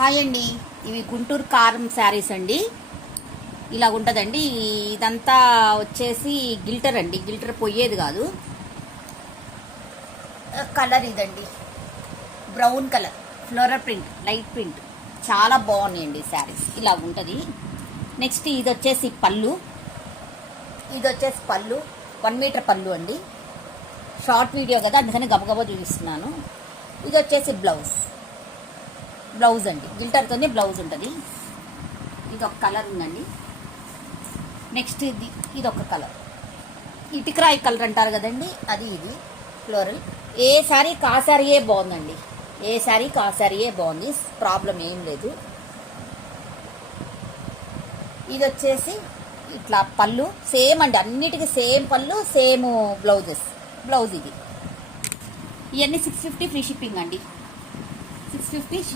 Hi అండి, ఇవి గుంటూరు కారం శారీస్ అండి. ఇలా ఉంటుందండి. ఇదంతా వచ్చేసి గిల్టర్ అండి, గిల్టర్ పోయేది కాదు. కలర్ ఇదండి, brown colour, floral print, light print, చాలా బాగున్నాయండి శారీస్. ఇలా ఉంటుంది. నెక్స్ట్ ఇది వచ్చేసి పళ్ళు. ఇది వచ్చేసి పళ్ళు 1 మీటర్ పళ్ళు అండి. షార్ట్ వీడియో కదా, అందుకని గబగబా చూపిస్తున్నాను. ఇది వచ్చేసి బ్లౌజ్ అండి, గిల్టర్తోనే బ్లౌజ్ ఉంటుంది. ఇది ఒక కలర్ ఉందండి. నెక్స్ట్ ఇది ఒక కలర్, ఇటుకరాయి కలర్ అంటారు కదండి, అది ఇది ఫ్లోరల్. ఏ శారీ కా శారీయే బాగుందండి, ఏ శారీ కా శారీయే బాగుంది, ప్రాబ్లం ఏం లేదు. ఇది వచ్చేసి ఇట్లా పళ్ళు సేమ్ అండి, అన్నిటికీ సేమ్ పళ్ళు, సేమ్ బ్లౌజ్ ఇది. ఇవన్నీ 650 ఫ్రీ షిప్పింగ్ అండి. 650